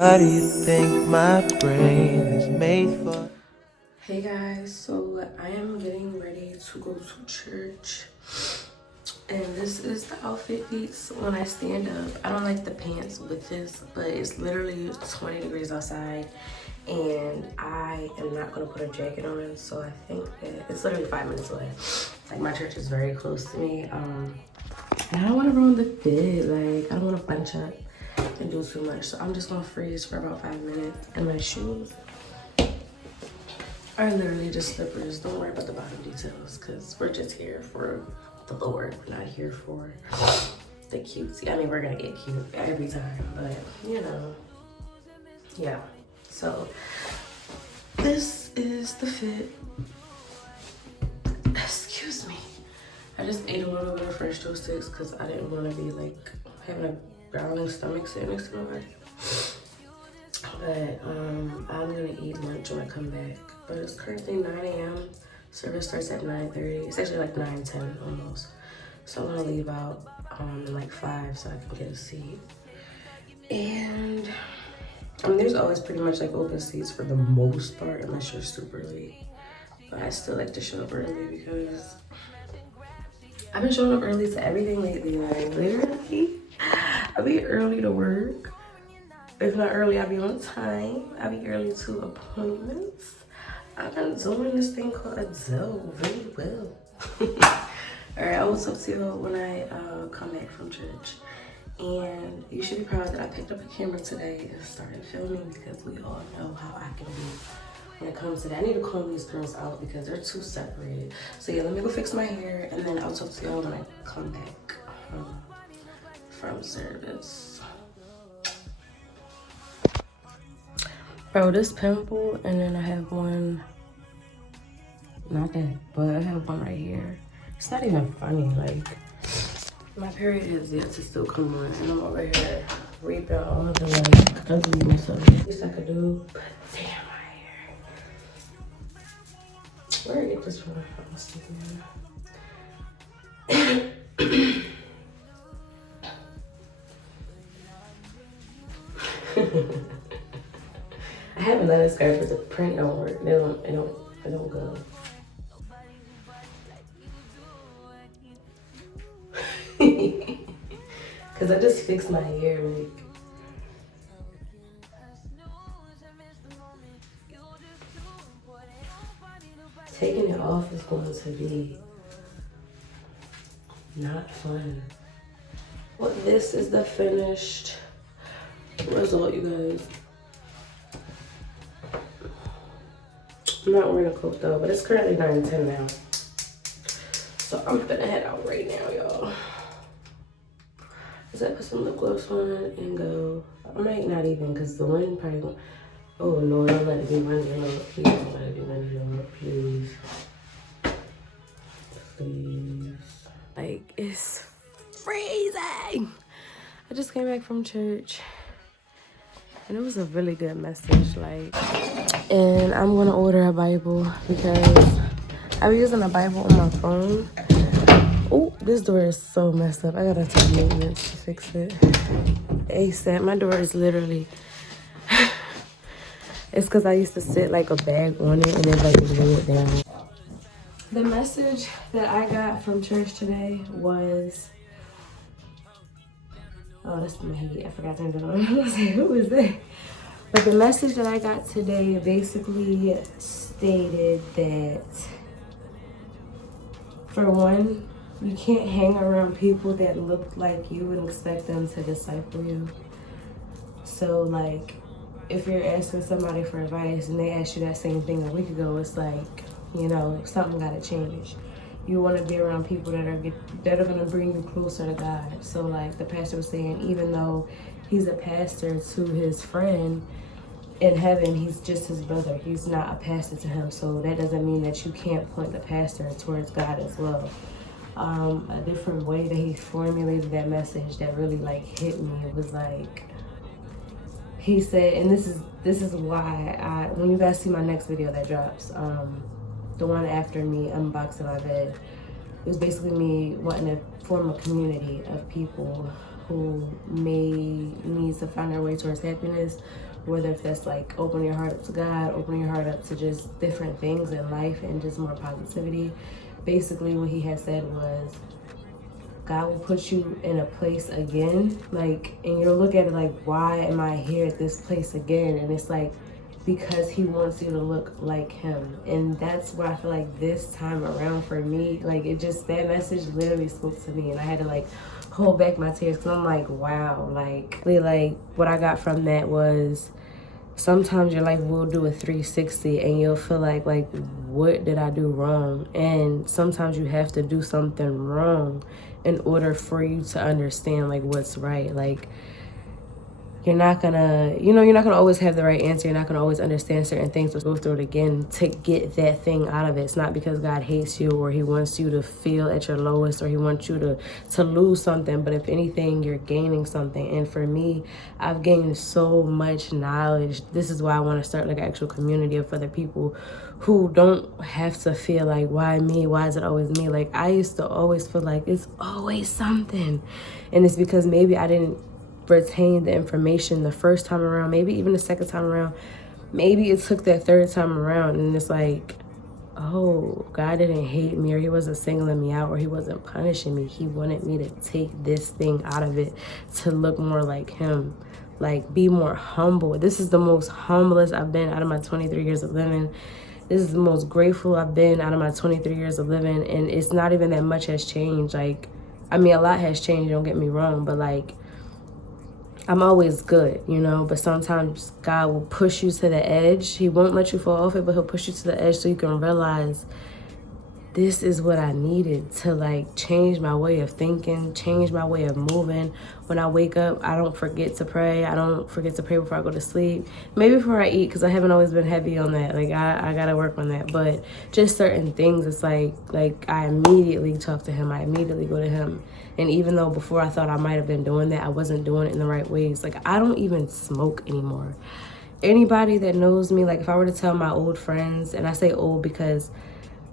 How do you think my brain is made for? Hey guys, so I am getting ready to go to church, and this is the outfit beats when I stand up. I don't like the pants with this, but it's literally 20 degrees outside and I am not gonna put a jacket on, so I think that it's literally 5 minutes away. Like, my church is very close to me, and I don't want to ruin the fit. Like, I don't want to bunch up and do too much, so I'm just gonna freeze for about 5 minutes. And my shoes are literally just slippers. Don't worry about the bottom details, because we're just here for the Lord. We're not here for the cutesy. I mean, we're gonna get cute every time, but you know, yeah. So this is the fit. Excuse me. I just ate a little bit of French toast sticks because I didn't want to be like having a growling stomach sitting next to nobody. But I'm gonna eat lunch when I come back. But it's currently 9 a.m. Service starts at 9:30. It's actually like 9:10 almost. So I'm gonna leave out in like 5 so I can get a seat. And I mean, there's always pretty much like open seats for the most part, unless you're super late. But I still like to show up early because I've been showing up early to everything lately. Like, literally, I be early to work. If not early, I'll be on time. I'll be early to appointments. I've been doing this thing called Adele really well. All right, I will talk to you when I come back from church. And you should be proud that I picked up a camera today and started filming, because we all know how I can be when it comes to that. I need to comb these girls out because they're too separated. So yeah, let me go fix my hair, and then I'll talk to y'all when I come back from service. Bro, this pimple, and then I have one, not that, but I have one right here. It's not even funny, like, my period is yet to still come on, and I'm over here reaping all of the like ugliness of it. Least I could do, but damn, my hair. Where did I get this from? I'm stupid. I haven't let it skirt, but the print don't work. It don't go. Cause I just fixed my hair, like. Taking it off is going to be not fun. Well, this is the finished result, you guys. I'm not wearing a coat though, but it's currently 9:10 now. So I'm gonna head out right now, y'all. Cause I put some lip gloss on and go. I might not even, cause the wind probably won't. Oh no, don't let it be windy, Lord. Please don't let it be windy, Lord. Please. Please. Like, it's freezing. I just came back from church, and it was a really good message, like, and I'm gonna order a Bible because I was using a Bible on my phone. Oh, this door is so messed up. I gotta take maintenance to fix it ASAP. My door is literally, it's because I used to sit like a bag on it and then like glue it down. The message that I got from church today was, oh, that's my heat. I forgot to turn it on. I was like, who is that? But the message that I got today basically stated that, for one, you can't hang around people that look like you and expect them to disciple you. So, like, if you're asking somebody for advice and they asked you that same thing a week ago, it's like, you know, something gotta change. You want to be around people that are gonna bring you closer to God. So, like the pastor was saying, even though he's a pastor to his friend in heaven, he's just his brother. He's not a pastor to him. So that doesn't mean that you can't point the pastor towards God as well. A different way that he formulated that message that really like hit me, it was like, he said, and this is why when you guys see my next video that drops, the one after me unboxing my bed, it was basically me wanting to form a community of people who may need to find their way towards happiness, whether if that's like opening your heart up to God, opening your heart up to just different things in life and just more positivity. Basically what he had said was, God will put you in a place again, like, and you'll look at it like, why am I here at this place again? And it's like, because he wants you to look like him. And that's where I feel like this time around for me, like, it just, that message literally spoke to me, and I had to like hold back my tears, because I'm like, wow, like what I got from that was, sometimes your life will do a 360 and you'll feel like what did I do wrong? And sometimes you have to do something wrong in order for you to understand like what's right. Like, you're not gonna, you're not gonna always have the right answer. You're not gonna always understand certain things, but go through it again to get that thing out of it. It's not because God hates you or he wants you to feel at your lowest or he wants you to lose something, but if anything, you're gaining something. And for me, I've gained so much knowledge. This is why I want to start like an actual community of other people who don't have to feel like, why me? Why is it always me? Like, I used to always feel like it's always something. And it's because maybe I didn't retain the information the first time around, maybe even the second time around, maybe it took that third time around, and it's like, oh, God didn't hate me, or he wasn't singling me out, or he wasn't punishing me. He wanted me to take this thing out of it to look more like him, like be more humble. This is the most humblest I've been out of my 23 years of living. This is the most grateful I've been out of my 23 years of living, and it's not even that much has changed. Like, I mean, a lot has changed, don't get me wrong, but like, I'm always good, but sometimes God will push you to the edge. He won't let you fall off it, but he'll push you to the edge so you can realize this is what I needed to like change my way of thinking, change my way of moving. When I wake up, I don't forget to pray. I don't forget to pray before I go to sleep. Maybe before I eat, because I haven't always been heavy on that. Like, I got to work on that. But just certain things, it's like I immediately talk to him. I immediately go to him. And even though before I thought I might have been doing that, I wasn't doing it in the right ways. Like, I don't even smoke anymore. Anybody that knows me, like if I were to tell my old friends, and I say old because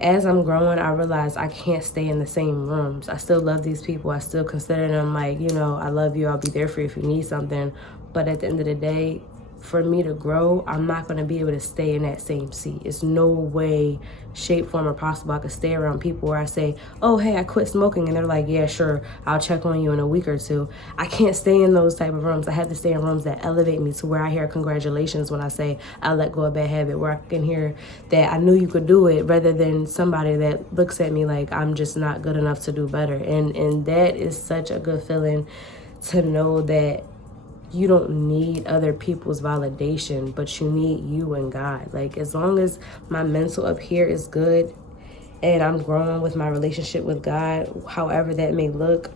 as I'm growing, I realize I can't stay in the same rooms. I still love these people. I still consider them like, I love you. I'll be there for you if you need something. But at the end of the day, for me to grow, I'm not going to be able to stay in that same seat. It's no way, shape, form, or possible I could stay around people where I say, oh, hey, I quit smoking. And they're like, yeah, sure, I'll check on you in a week or two. I can't stay in those type of rooms. I have to stay in rooms that elevate me to where I hear congratulations when I say I let go of bad habit, where I can hear that I knew you could do it, rather than somebody that looks at me like I'm just not good enough to do better. And that is such a good feeling, to know that you don't need other people's validation, but you need you and God. Like, as long as my mental up here is good and I'm growing with my relationship with God, however that may look,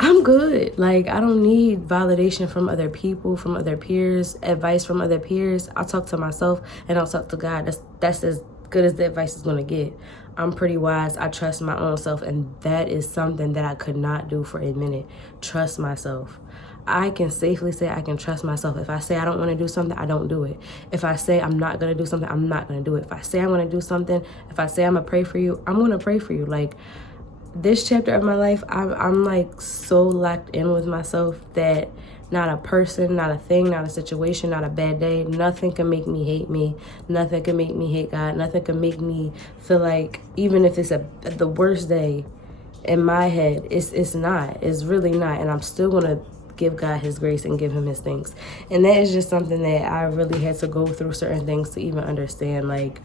I'm good. Like, I don't need validation from other people, from other peers, advice from other peers. I'll talk to myself and I'll talk to God. That's as good as the advice is going to get. I'm pretty wise. I trust my own self, and that is something that I could not do for a minute. Trust myself. I can safely say I can trust myself. If I say I don't want to do something, I don't do it. If I say I'm not going to do something, I'm not going to do it. If I say I'm going to do something, if I say I'm going to pray for you, I'm going to pray for you. Like, this chapter of my life, I'm like so locked in with myself that not a person, not a thing, not a situation, not a bad day, nothing can make me hate me. Nothing can make me hate God. Nothing can make me feel like, even if it's the worst day in my head, it's not. It's really not. And I'm still going to give God his grace and give him his things. And that is just something that I really had to go through certain things to even understand. Like,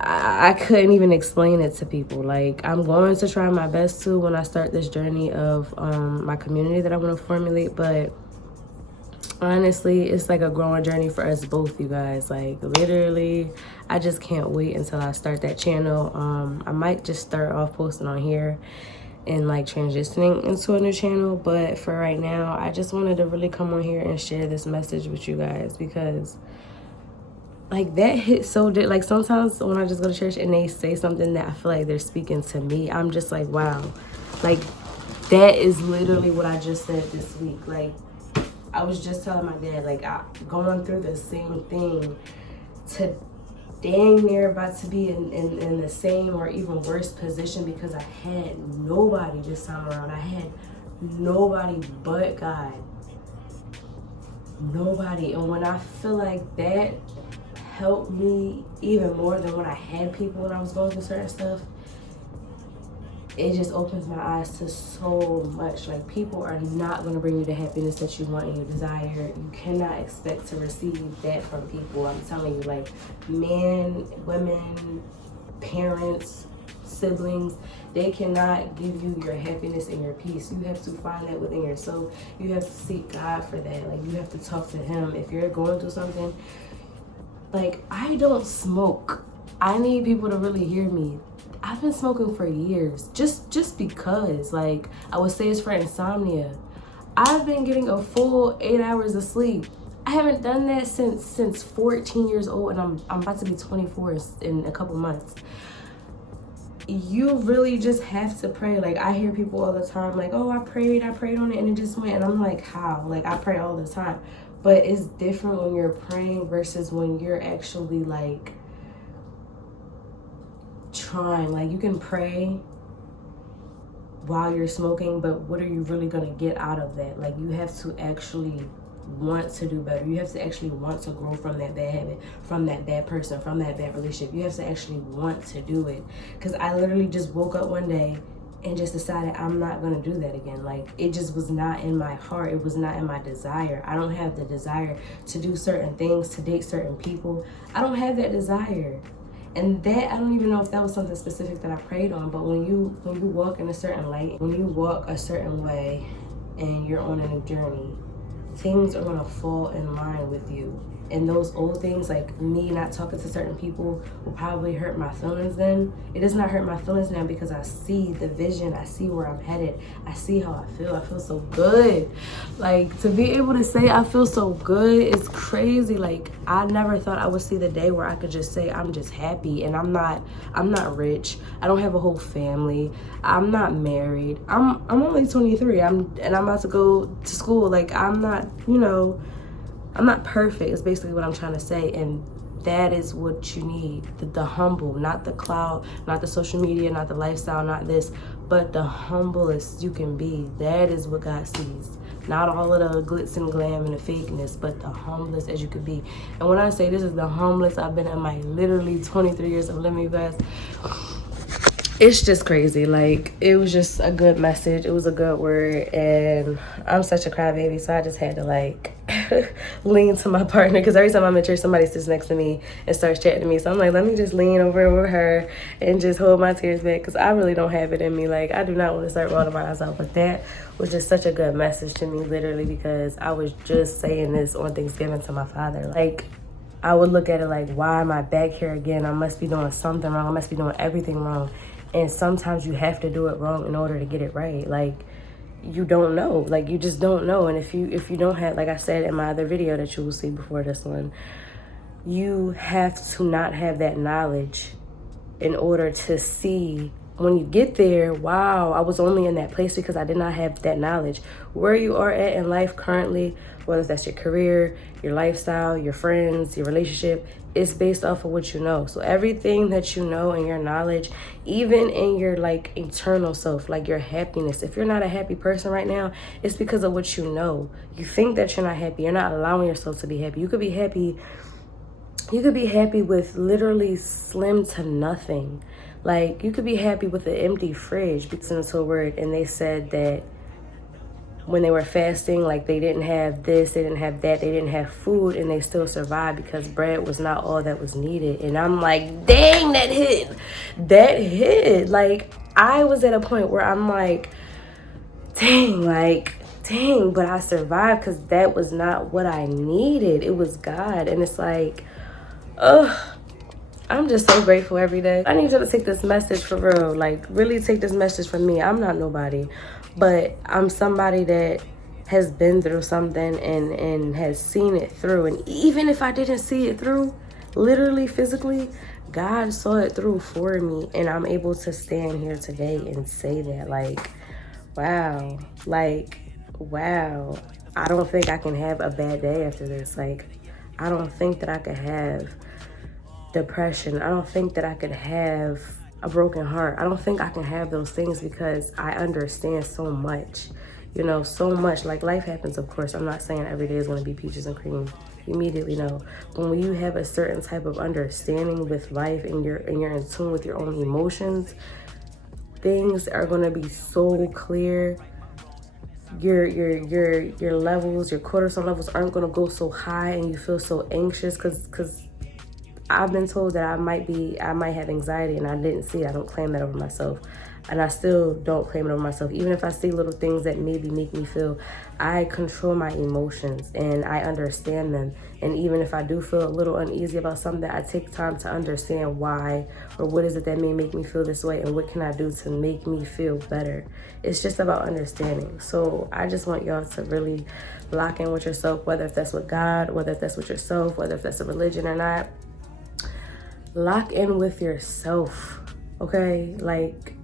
I couldn't even explain it to people. Like, I'm going to try my best to when I start this journey of my community that I want to formulate. But honestly, it's like a growing journey for us both, you guys. Like, literally, I just can't wait until I start that channel. I might just start off posting on here and like transitioning into a new channel, but for right now, I just wanted to really come on here and share this message with you guys, because like that hit so deep. Like, sometimes when I just go to church and they say something that I feel like they're speaking to me, I'm just like, wow, like that is literally what I just said this week. Like, I was just telling my dad, like, I'm going through the same thing to dang near about to be in the same or even worse position, because I had nobody this time around. I had nobody but God. Nobody. And when I feel like that helped me even more than when I had people when I was going through certain stuff, it just opens my eyes to so much. Like, people are not going to bring you the happiness that you want and you desire. You cannot expect to receive that from people. I'm telling you, like, men, women, parents, siblings, they cannot give you your happiness and your peace. You have to find that within yourself. You have to seek God for that. Like, you have to talk to him. If you're going through something, like, I don't smoke. I need people to really hear me. I've been smoking for years, just because, like, I would say it's for insomnia. I've been getting a full 8 hours of sleep. I haven't done that since 14 years old, and I'm about to be 24 in a couple months. You really just have to pray. Like, I hear people all the time, like, oh, I prayed on it and it just went. And I'm like, how? Like, I pray all the time. But it's different when you're praying versus when you're actually, like, trying. Like, you can pray while you're smoking, but what are you really going to get out of that? Like, you have to actually want to do better. You have to actually want to grow from that bad habit, from that bad person, from that bad relationship. You have to actually want to do it. Because I literally just woke up one day and just decided I'm not going to do that again. Like, it just was not in my heart. It was not in my desire. I don't have the desire to do certain things, to date certain people. I don't have that desire. And that, I don't even know if that was something specific that I prayed on, but when you walk in a certain light, when you walk a certain way and you're on a new journey, things are gonna fall in line with you. And those old things, like me not talking to certain people, will probably hurt my feelings then. It does not hurt my feelings now because I see the vision. I see where I'm headed. I see how I feel. I feel so good. Like, to be able to say I feel so good is crazy. Like, I never thought I would see the day where I could just say I'm just happy. And I'm not rich. I don't have a whole family. I'm not married. I'm only 23. I'm about to go to school. Like, I'm not, I'm not perfect, is basically what I'm trying to say. And that is what you need. The humble, not the cloud, not the social media, not the lifestyle, not this, but the humblest you can be. That is what God sees. Not all of the glitz and glam and the fakeness, but the humblest as you could be. And when I say this is the humblest I've been in my literally 23 years of living, you guys, it's just crazy. Like, it was just a good message. It was a good word. And I'm such a crybaby, so I just had to, like, lean to my partner, because every time I'm at church, somebody sits next to me and starts chatting to me. So I'm like, let me just lean over her and just hold my tears back, because I really don't have it in me. Like, I do not want to start rolling my eyes out. But that was just such a good message to me, literally, because I was just saying this on Thanksgiving to my father. Like, I would look at it like, why am I back here again? I must be doing something wrong. I must be doing everything wrong. And sometimes you have to do it wrong in order to get it right. Like, you don't know. Like, you just don't know. And if you don't have, like I said in my other video that you will see before this one, you have to not have that knowledge in order to see when you get there, wow, I was only in that place because I did not have that knowledge. Where you are at in life currently, whether that's your career, your lifestyle, your friends, your relationship, it's based off of what you know. So everything that you know and your knowledge, even in your, like, eternal self, like your happiness, if you're not a happy person right now, it's because of what you know. You think that you're not happy. You're not allowing yourself to be happy. You could be happy with literally slim to nothing. Like, you could be happy with an empty fridge. Listening to a word, and they said that when they were fasting, like, they didn't have this, they didn't have that, they didn't have food, and they still survived because bread was not all that was needed. And I'm like, dang, that hit. Like, I was at a point where I'm like, dang, but I survived because that was not what I needed. It was God. And it's like, I'm just so grateful every day. I need you to take this message for real. Like, really take this message from me. I'm not nobody, but I'm somebody that has been through something and has seen it through. And even if I didn't see it through, literally, physically, God saw it through for me. And I'm able to stand here today and say that, like, wow. I don't think I can have a bad day after this. Like, I don't think that I could have depression. I don't think that I could have a broken heart. I don't think I can have those things because I understand so much. You know, so much. Like, life happens, of course. I'm not saying every day is going to be peaches and cream. Immediately, no. But when you have a certain type of understanding with life, and you're in tune with your own emotions, things are going to be so clear. Your levels, your cortisol levels aren't going to go so high, and you feel so anxious because I've been told that I might have anxiety, and I didn't see it. I don't claim that over myself. And I still don't claim it over myself. Even if I see little things that maybe make me feel, I control my emotions and I understand them. And even if I do feel a little uneasy about something, I take time to understand why, or what is it that may make me feel this way, and what can I do to make me feel better. It's just about understanding. So I just want y'all to really lock in with yourself, whether if that's with God, whether if that's with yourself, whether if that's a religion or not. Lock in with yourself, okay? Like,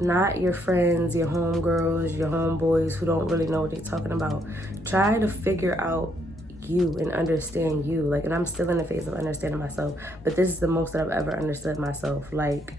not your friends, your homegirls, your homeboys who don't really know what they're talking about. Try to figure out you and understand you. Like, and I'm still in the phase of understanding myself, but this is the most that I've ever understood myself. Like,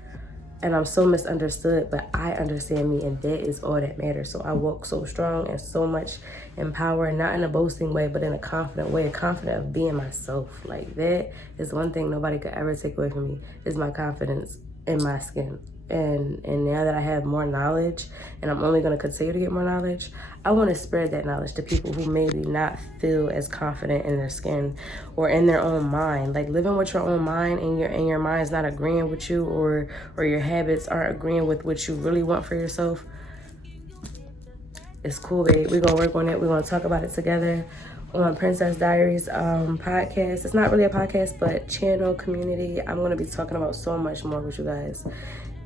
and I'm so misunderstood, but I understand me, and that is all that matters. So I walk so strong and so much in power, not in a boasting way, but in a confident way, confident of being myself. Like, that is one thing nobody could ever take away from me, is my confidence in my skin. And now that I have more knowledge, and I'm only going to continue to get more knowledge, I want to spread that knowledge to people who maybe not feel as confident in their skin or in their own mind. Like, living with your own mind, and your mind's not agreeing with you, or your habits aren't agreeing with what you really want for yourself. It's cool, babe. We're going to work on it. We're going to talk about it together on Princess Diaries podcast. It's not really a podcast, but channel, community. I'm going to be talking about so much more with you guys,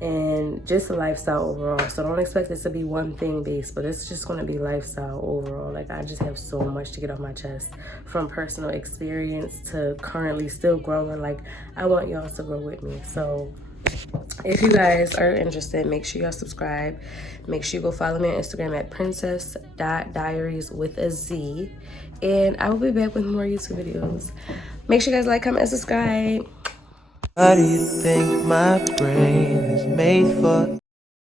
and just a lifestyle overall. So don't expect it to be one thing based, but it's just going to be lifestyle overall. Like, I just have so much to get off my chest, from personal experience to currently still growing. Like, I want y'all to grow with me. So if you guys are interested, make sure y'all subscribe. Make sure you go follow me on Instagram at princess.diaries with a Z. And I will be back with more YouTube videos. Make sure you guys like, comment, and subscribe. What do you think my brain is made for?